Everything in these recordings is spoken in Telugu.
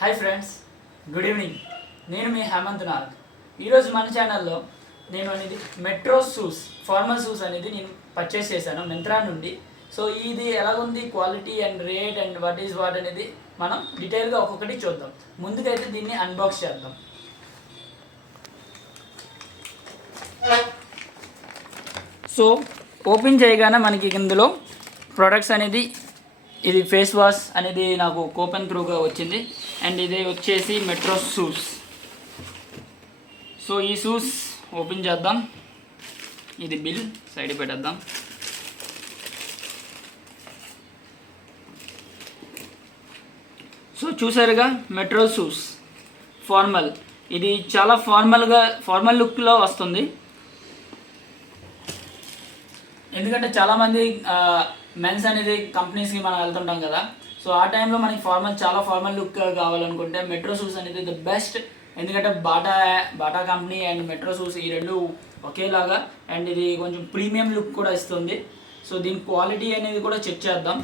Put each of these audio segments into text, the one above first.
Hi friends, good evening. నేను మీ హేమంత్ నాగ్. ఈరోజు మన ఛానల్లో నేను అనేది మెట్రో షూస్, ఫార్మల్ షూస్ అనేది నేను పర్చేస్ చేశాను మింత్రా నుండి. సో ఇది ఎలాగుంది, quality and rate and what is what అనేది మనం డీటెయిల్గా ఒక్కొక్కటి చూద్దాం. ముందుకైతే దీన్ని అన్బాక్స్ చేద్దాం. సో ఓపెన్ చేయగానే మనకి ఇందులో ప్రొడక్ట్స్ అనేది ఇది ఫేస్ వాష్ అనేది నాకు కూపన్ త్రూగా వచ్చింది. అండ్ ఇది వచ్చేసి మెట్రో షూస్. సో ఈ షూస్ ఓపెన్ చేద్దాం. ఇది బిల్ సైడ్ పెట్టేద్దాం. సో చూసారుగా, మెట్రో షూస్ ఫార్మల్. ఇది చాలా ఫార్మల్ లుక్లో వస్తుంది. ఎందుకంటే చాలామంది మెన్స్ అనేది కంపెనీస్కి మనం వెళ్తుంటాం కదా. సో ఆ టైంలో మనకి చాలా ఫార్మల్ లుక్ కావాలనుకుంటే మెట్రో షూస్ అనేది ద బెస్ట్. ఎందుకంటే Bata company and metro shoes ఈ రెండు ఒకేలాగా, అండ్ ఇది కొంచెం ప్రీమియం లుక్ కూడా ఇస్తుంది. సో దీని క్వాలిటీ అనేది కూడా చెక్ చేద్దాం.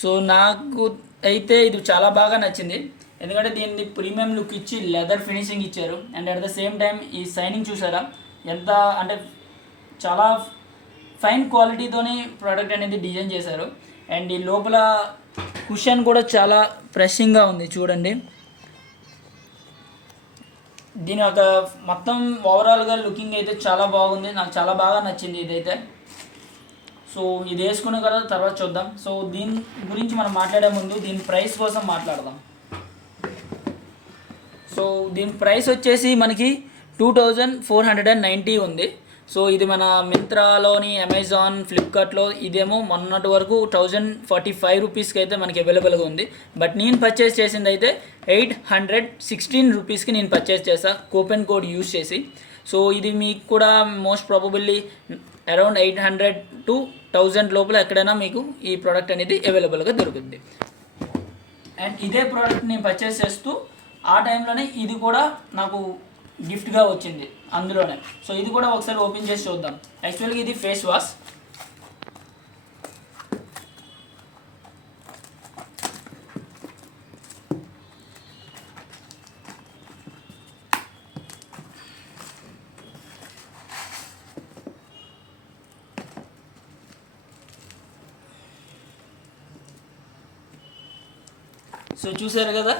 సో నాకు అయితే ఇది చాలా బాగా నచ్చింది. ఎందుకంటే దీన్ని ప్రీమియం లుక్ ఇచ్చి లెదర్ ఫినిషింగ్ ఇచ్చారు. And at the same time ఈ షైనింగ్ చూసారా, ఎంత అంటే చాలా ఫైన్ క్వాలిటీతోని ప్రోడక్ట్ అనేది డిజైన్ చేశారు. అండ్ ఈ లోపల కుషన్ కూడా చాలా ప్రెషింగ్గా ఉంది చూడండి. దీని ఒక మొత్తం ఓవరాల్గా లుకింగ్ అయితే చాలా బాగుంది. నాకు చాలా బాగా నచ్చింది ఇదైతే. సో ఇది వేసుకున్న కదా తర్వాత చూద్దాం. సో దీని గురించి మనం మాట్లాడే ముందు దీని ప్రైస్ కోసం మాట్లాడదాం. సో దీని ప్రైస్ వచ్చేసి మనకి 2490 ఉంది. సో ఇది మన మింత్రాలోని, అమెజాన్, ఫ్లిప్కార్ట్లో ఇదేమో మొన్నటి వరకు 1045 రూపీస్కి అయితే మనకి అవైలబుల్గా ఉంది. బట్ నేను పర్చేస్ చేసింది అయితే 816 రూపీస్కి నేను పర్చేస్ చేసా కూపన్ కోడ్ యూజ్ చేసి. సో ఇది మీకు కూడా మోస్ట్ ప్రాబబుల్లీ అరౌండ్ 800 to 1000 లోపల ఎక్కడైనా మీకు ఈ ప్రోడక్ట్ అనేది అవైలబుల్గా దొరుకుతుంది. అండ్ ఇదే ప్రోడక్ట్ నేను పర్చేస్ చేస్తూ ఆ టైంలోనే ఇది కూడా నాకు గిఫ్ట్గా వచ్చింది అందులోనే. సో ఇది కూడా ఒకసారి ఓపెన్ చేసి చూద్దాం. యాక్చువల్గా ఇది ఫేస్ వాష్. సో చూసారు కదా,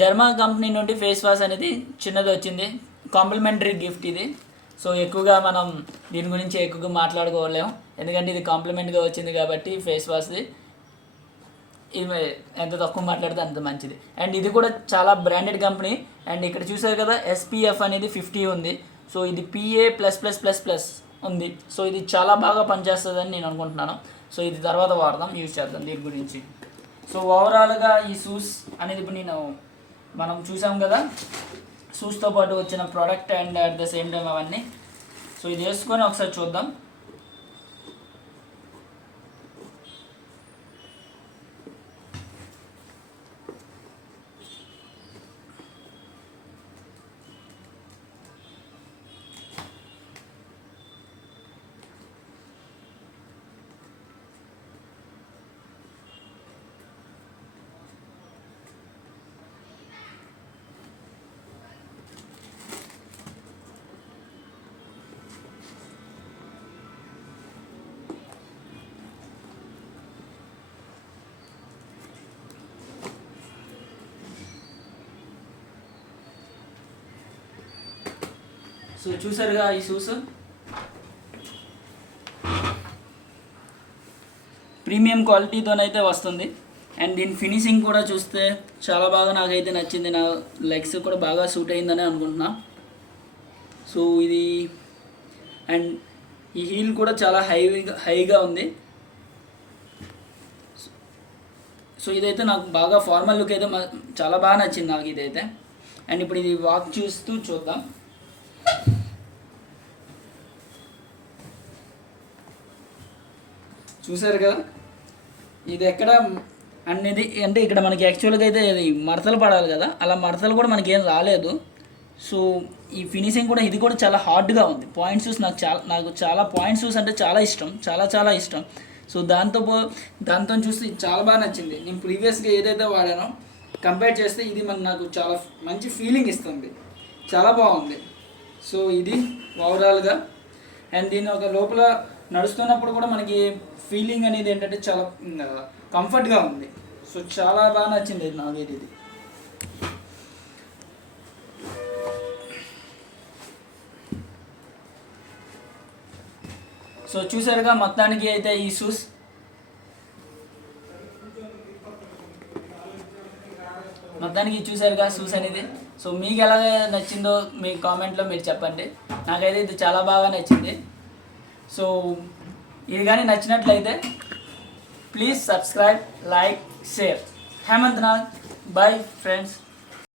డెర్మా కంపెనీ నుండి ఫేస్ వాష్ అనేది చిన్నది వచ్చింది, కాంప్లిమెంటరీ గిఫ్ట్ ఇది. సో ఎక్కువగా మనం దీని గురించి ఎక్కువగా మాట్లాడుకోలేము, ఎందుకంటే ఇది కాంప్లిమెంట్గా వచ్చింది కాబట్టి ఫేస్ వాష్ది ఇది ఎంత తక్కువ మాట్లాడితే అంత మంచిది. అండ్ ఇది కూడా చాలా బ్రాండెడ్ కంపెనీ. అండ్ ఇక్కడ చూసారు కదా, SPF అనేది 50 ఉంది. సో ఇది PA++++ ఉంది. సో ఇది చాలా బాగా పనిచేస్తుందని నేను అనుకుంటున్నాను. సో ఇది తర్వాత వాడదాం, యూజ్ చేద్దాం దీని గురించి. సో ఓవరాల్గా ఈ షూస్ అనేది ఇప్పుడు మనం చూసాం కదా, షూస్తో పాటు వచ్చిన product and at the same time అవన్నీ. సో ఇది వేసుకొని ఒకసారి చూద్దాం. సో చూసారుగా ఈ షూస్ ప్రీమియం క్వాలిటీతోనైతే వస్తుంది. అండ్ దీని ఫినిషింగ్ కూడా చూస్తే చాలా బాగా నాకైతే నచ్చింది. నా లెగ్స్ కూడా బాగా సూట్ అయిందని అనుకుంటున్నా. సో ఇది అండ్ ఈ హీల్ కూడా చాలా హైగా ఉంది. సో ఇదైతే నాకు బాగా ఫార్మల్ లుక్ అయితే చాలా బాగా నచ్చింది నాకు ఇదైతే. అండ్ ఇప్పుడు ఇది వాక్ చూస్తూ చూద్దాం. చూసారు కదా, ఇది ఎక్కడ అనేది అంటే ఇక్కడ మనకి యాక్చువల్గా అయితే ఇది మడతలు పడాలి కదా, అలా మడతలు కూడా మనకి ఏం రాలేదు. సో ఈ ఫినిషింగ్ కూడా ఇది కూడా చాలా హార్డ్గా ఉంది. పాయింట్ షూస్ నాకు చాలా పాయింట్ షూస్ అంటే చాలా ఇష్టం, చాలా ఇష్టం. సో దాంతో చూస్తే చాలా బాగా నచ్చింది. నేను ప్రీవియస్గా ఏదైతే వాడానో కంపేర్ చేస్తే ఇది నాకు చాలా మంచి ఫీలింగ్ ఇస్తుంది, చాలా బాగుంది. సో ఇది ఓవరాల్గా. అండ్ దీని ఒక లోపల నడుస్తున్నప్పుడు కూడా మనకి ఫీలింగ్ అనేది ఏంటంటే చాలా కంఫర్ట్గా ఉంది. సో చాలా బాగా నచ్చింది నాకైతే ఇది. సో చూసారుగా మొత్తానికి అయితే ఈ షూస్ చూసారుగా షూస్ అనేది. సో మీకు ఎలా నచ్చిందో మీ కామెంట్లో మీరు చెప్పండి. నాకైతే ఇది చాలా బాగా నచ్చింది. సో ఇది కానీ నచ్చినట్లయితే please subscribe, like, share. Hemanth Nag, bye friends.